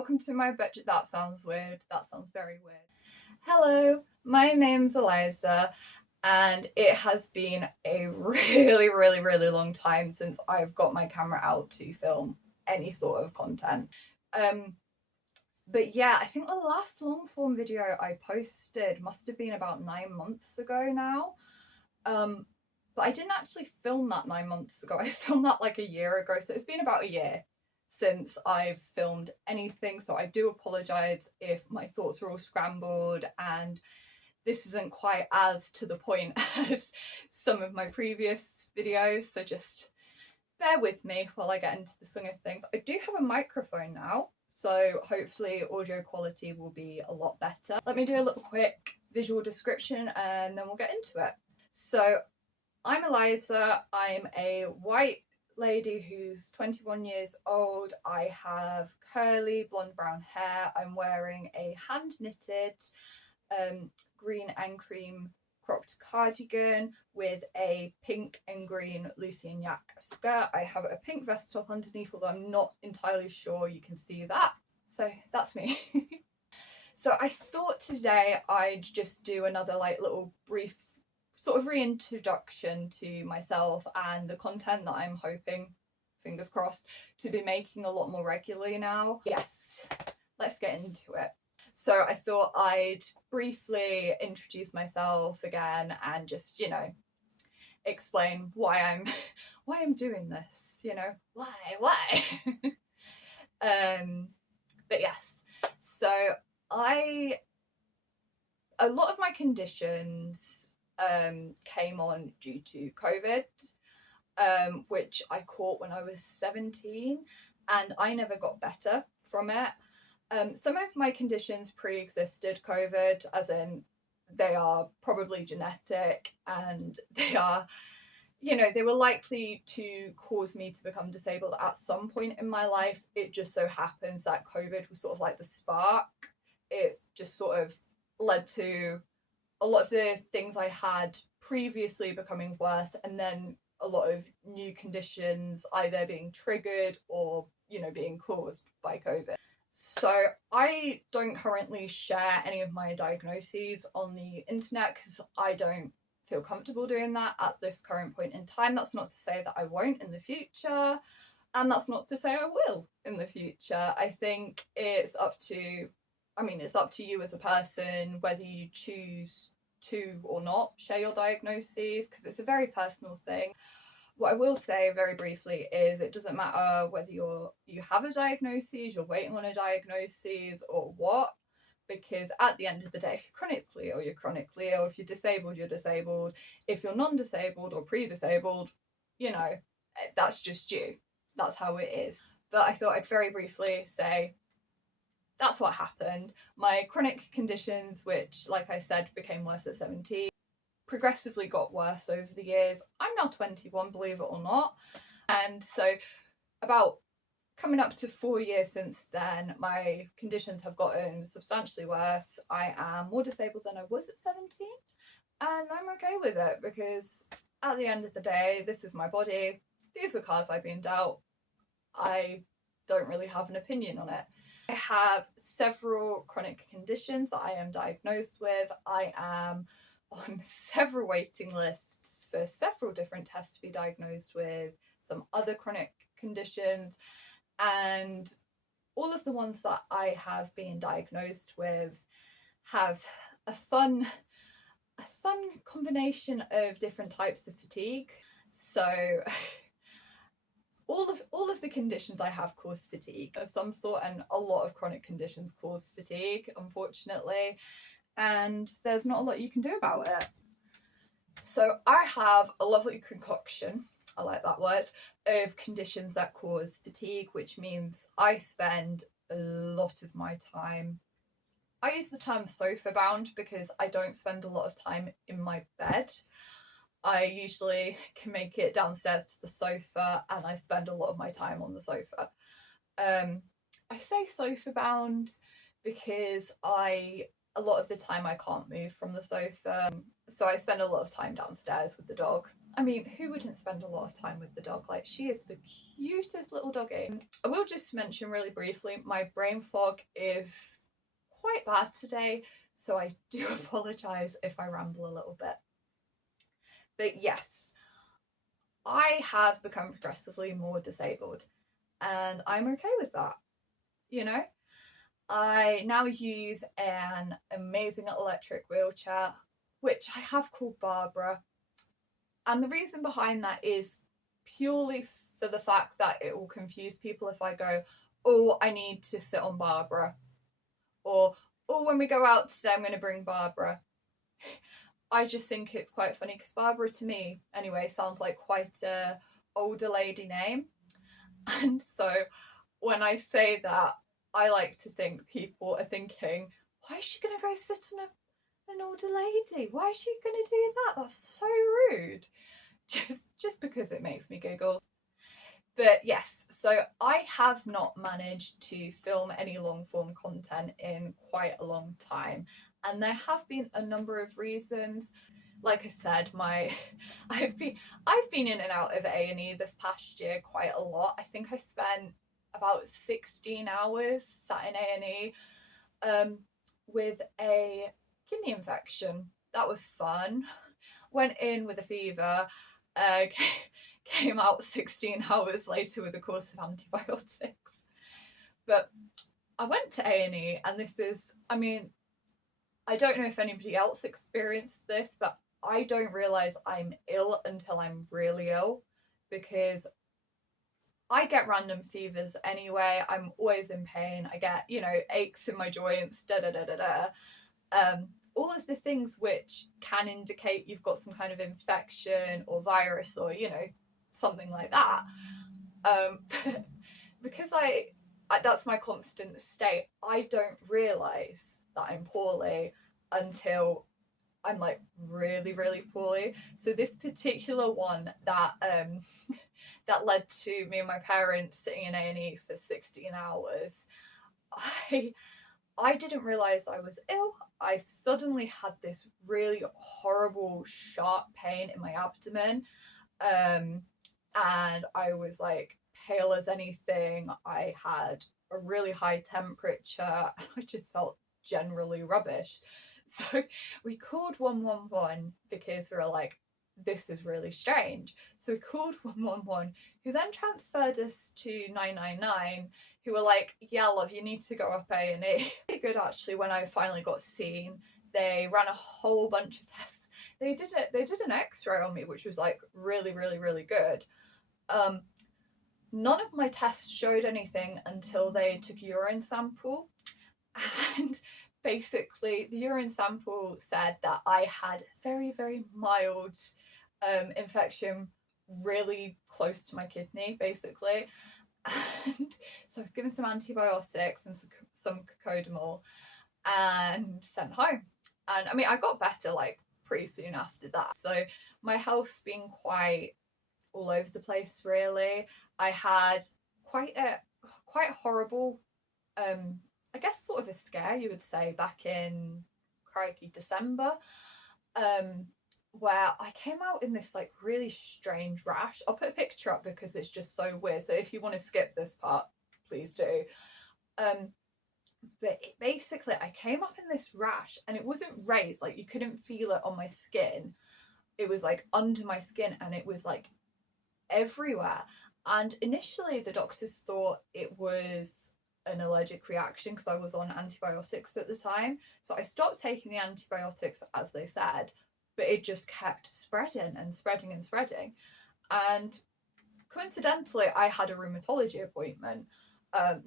welcome to my budget. That sounds weird. That sounds very weird. Hello, my name's Eliza, and it has been a really long time since I've got my camera out to film any sort of content. Um, but yeah, I think the last long form video I posted must have been about 9 months ago now. But I didn't actually film that 9 months ago. I filmed that like a year ago, so it's been about a year since I've filmed anything. So I do apologise if my thoughts are all scrambled and this isn't quite as to the point as some of my previous videos. So just bear with me while I get into the swing of things. I do have a microphone now, so hopefully audio quality will be a lot better. Let me do a little quick visual description and then we'll get into it. So I'm Eliza. I'm a white lady who's 21 years old. I have curly blonde brown hair. I'm wearing a hand knitted green and cream cropped cardigan with a pink and green Lucy and Yak skirt. I have a pink vest top underneath, although I'm not entirely sure you can see that. So that's me. So I thought today I'd just do another little brief sort of reintroduction to myself and the content that I'm hoping, fingers crossed, to be making a lot more regularly now. Yes, let's get into it. So I thought I'd briefly introduce myself again and just, explain why I'm doing this, why. But yes, so a lot of my conditions came on due to COVID, which I caught when I was 17, and I never got better from it. Some of my conditions pre-existed COVID, as in they are probably genetic and they are, they were likely to cause me to become disabled at some point in my life. It just so happens that COVID was sort of like the spark. It just sort of led to a lot of the things I had previously becoming worse, and then a lot of new conditions either being triggered or, being caused by COVID. So I don't currently share any of my diagnoses on the internet because I don't feel comfortable doing that at this current point in time. That's not to say that I won't in the future, and that's not to say I will in the future. I think it's up to you as a person whether you choose to or not share your diagnoses, because it's a very personal thing. What I will say very briefly is it doesn't matter whether you have a diagnosis, you're waiting on a diagnosis, or what, because at the end of the day, if you're chronically ill, you're chronically ill. If you're disabled, you're disabled. If you're non-disabled or pre-disabled, that's just you. That's how it is. But I thought I'd very briefly say that's what happened. My chronic conditions, which, like I said, became worse at 17, progressively got worse over the years. I'm now 21, believe it or not. And so about coming up to 4 years since then, my conditions have gotten substantially worse. I am more disabled than I was at 17, and I'm okay with it because at the end of the day, this is my body. These are cards I've been dealt. I don't really have an opinion on it. I have several chronic conditions that I am diagnosed with. I am on several waiting lists for several different tests to be diagnosed with some other chronic conditions, and all of the ones that I have been diagnosed with have a fun combination of different types of fatigue. So all of the conditions I have cause fatigue of some sort, and a lot of chronic conditions cause fatigue, unfortunately, and there's not a lot you can do about it. So I have a lovely concoction, I like that word, of conditions that cause fatigue, which means I spend a lot of my time, I use the term sofa bound because I don't spend a lot of time in my bed. I usually can make it downstairs to the sofa, and I spend a lot of my time on the sofa. I say sofa bound because a lot of the time I can't move from the sofa, so I spend a lot of time downstairs with the dog. I mean, who wouldn't spend a lot of time with the dog? Like, she is the cutest little doggy. I will just mention really briefly, my brain fog is quite bad today, so I do apologise if I ramble a little bit. But yes, I have become progressively more disabled, and I'm okay with that, you know? I now use an amazing electric wheelchair, which I have called Barbara. And the reason behind that is purely for the fact that it will confuse people if I go, oh, I need to sit on Barbara. Or, oh, when we go out today, I'm going to bring Barbara. I just think it's quite funny because Barbara, to me, anyway, sounds like quite a older lady name. And so when I say that, I like to think people are thinking, why is she going to go sit on an older lady? Why is she going to do that? That's so rude. Just because it makes me giggle. But yes, so I have not managed to film any long form content in quite a long time, and there have been a number of reasons. Like I said, I've been in and out of A&E this past year quite a lot. I think I spent about 16 hours sat in A&E with a kidney infection. That was fun. Went in with a fever, came out 16 hours later with a course of antibiotics. But I went to A&E, and this is, I mean, I don't know if anybody else experienced this, but I don't realise I'm ill until I'm really ill, because I get random fevers anyway. I'm always in pain. I get, aches in my joints, all of the things which can indicate you've got some kind of infection or virus or, something like that. Because I that's my constant state, I don't realise that I'm poorly until I'm like really, really poorly. So this particular one that that led to me and my parents sitting in A&E for 16 hours, I didn't realise I was ill. I suddenly had this really horrible sharp pain in my abdomen. And I was like pale as anything. I had a really high temperature. I just felt generally rubbish. So we called 111 because we were like, this is really strange. So we called 111, who then transferred us to 999, who were like, yeah, love, you need to go up A&E. Pretty good, actually. When I finally got seen, they ran a whole bunch of tests. They did an x-ray on me, which was like really, really, really good. None of my tests showed anything until they took a urine sample, and basically the urine sample said that I had very, very mild infection really close to my kidney, basically. And so I was given some antibiotics and some Cocodamol and sent home. And I mean, I got better like pretty soon after that. So my health's been quite all over the place, really. I had quite a horrible, I guess sort of a scare, you would say, back in crikey December, where I came out in this like really strange rash. I'll put a picture up because it's just so weird. So if you want to skip this part, please do. But basically, I came up in this rash, and it wasn't raised, like you couldn't feel it on my skin. It was like under my skin, and it was like everywhere. And initially the doctors thought it was an allergic reaction because I was on antibiotics at the time. So I stopped taking the antibiotics, as they said, but it just kept spreading and spreading and spreading. And coincidentally, I had a rheumatology appointment.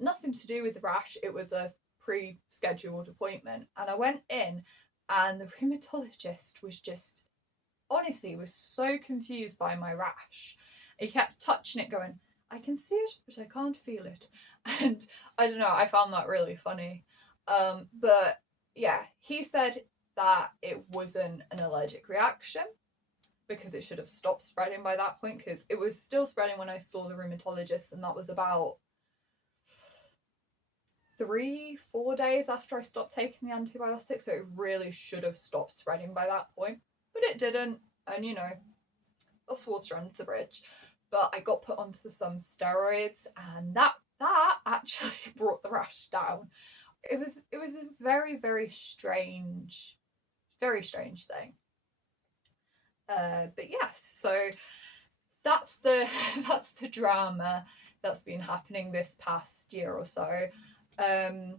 Nothing to do with the rash, it was a pre-scheduled appointment. And I went in, and the rheumatologist was just, honestly, was so confused by my rash. He kept touching it, going, I can see it, but I can't feel it. And I don't know, I found that really funny. But yeah, he said that it wasn't an allergic reaction because it should have stopped spreading by that point, because it was still spreading when I saw the rheumatologist, and that was about 3-4 days after I stopped taking the antibiotics. So it really should have stopped spreading by that point, but it didn't. And that's water under the bridge. But I got put onto some steroids, and that actually brought the rash down. It was a very, very strange thing. But yes, so that's the that's the drama that's been happening this past year or so. And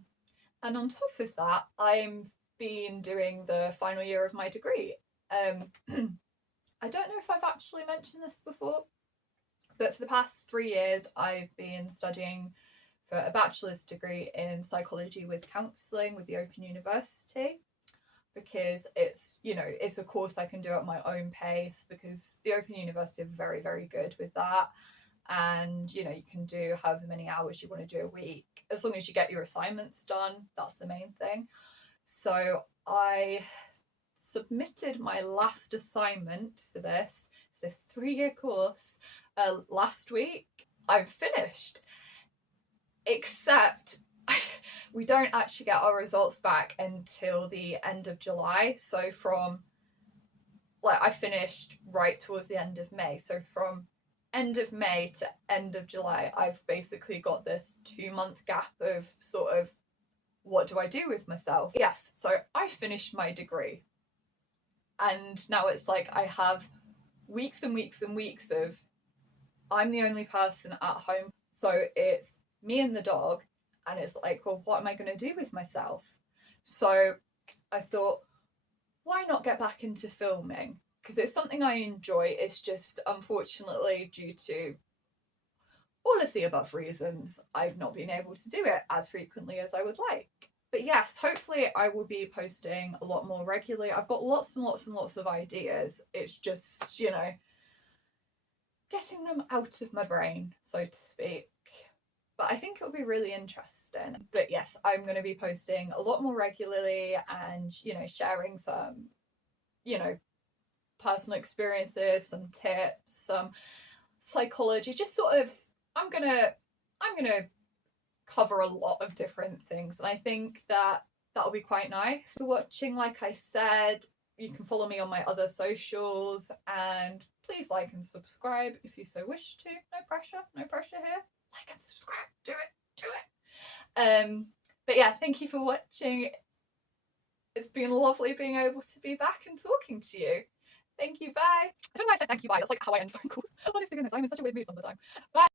on top of that, I'm been doing the final year of my degree. I don't know if I've actually mentioned this before, but for the past 3 years, I've been studying for a bachelor's degree in psychology with counselling with the Open University, because it's a course I can do at my own pace, because the Open University are very, very good with that. And you can do however many hours you want to do a week, as long as you get your assignments done. That's the main thing. So I submitted my last assignment for this 3-year course last week. I'm finished, except we don't actually get our results back until the end of July. So from I finished right towards the end of May. So from end of May to end of July, I've basically got this 2-month gap of sort of, what do I do with myself? Yes, so I finished my degree. And now it's like I have weeks and weeks and weeks of, I'm the only person at home. So it's me and the dog. And it's like, well, what am I going to do with myself? So I thought, why not get back into filming? Because it's something I enjoy. It's just, unfortunately, due to all of the above reasons, I've not been able to do it as frequently as I would like. But yes, hopefully I will be posting a lot more regularly. I've got lots and lots and lots of ideas. It's just, getting them out of my brain, so to speak. But I think it'll be really interesting. But yes, I'm going to be posting a lot more regularly and, sharing some, personal experiences, some tips, some psychology, just sort of, I'm going to cover a lot of different things. And I think that'll be quite nice. For watching, like I said, you can follow me on my other socials, and please like and subscribe if you so wish to. No pressure here. Like and subscribe. Do it. But yeah, thank you for watching. It's been lovely being able to be back and talking to you. Thank you, bye. I don't know why I said thank you, bye. That's like how I end phone calls. Honestly, goodness, I'm in such a weird mood some of the time. Bye.